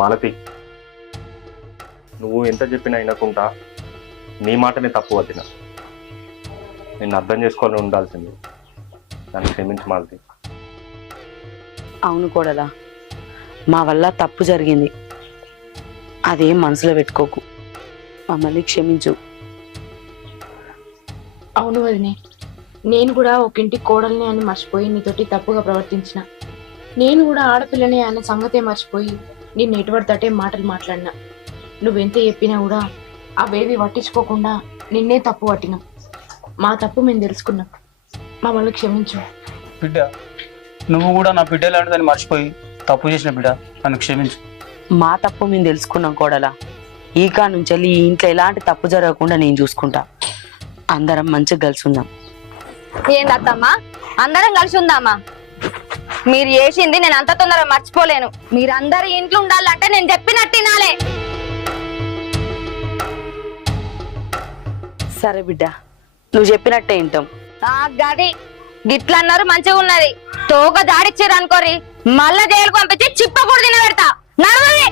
మాలతి, నువ్వు ఎంత చెప్పినా వినకుండా నీ మాటనే తప్పు వదిన. నిన్ను అర్థం చేసుకోవాలని ఉండాల్సింది. నన్ను క్షమించి మాలతి. అవును కోడలా, మా వల్ల తప్పు జరిగింది. అదేం మనసులో పెట్టుకోకు, మమ్మల్ని క్షమించు. అవును వదినే, నేను కూడా ఒక ఇంటి కోడల్ని అని మర్చిపోయి నీతోటి తప్పుగా ప్రవర్తించిన. నేను కూడా ఆడపిల్లనే అనే సంగతే మర్చిపోయి నేను ఎటువడతటే మాటలు మాట్లాడినా. నువ్వెంత చెప్పినా కూడా అవేవి పట్టించుకోకుండా నిన్నే తప్పు పట్టినాం. మా తప్పు మేము తెలుసుకున్నాం, మమ్మల్ని క్షమించు. బిడ్డ, నువ్వు కూడా నా బిడ్డ లాంటిదని మర్చిపోయి తప్పు చేసిన బిడ్డ, నన్ను క్షమించు. మా తప్పు మేము తెలుసుకున్నాం కోడలా. ఈ కాడ నుంచి వెళ్ళి ఈ ఇంట్లో ఎలాంటి తప్పు జరగకుండా నేను చూసుకుంటా. అందరం మంచిగా కలిసి ఉందాం. ఏందత్తమ్మా, అందరం కలిసి ఉందామా? మీరు చేసింది నేను అంత తొందరగా మర్చిపోలేను. మీరందరూ ఇంట్లో ఉండాలంటే నేను చెప్పినట్టు వినాలే. సరే బిడ్డ, నువ్వు చెప్పినట్టే వింటాం. గది గిట్లన్నారు మంచిగా ఉన్నది. తోక జాడిచ్చారు అనుకోరి, మళ్ళా జైలుకు పంపించి చిప్పకూడదు తినబెడతా. నడవది.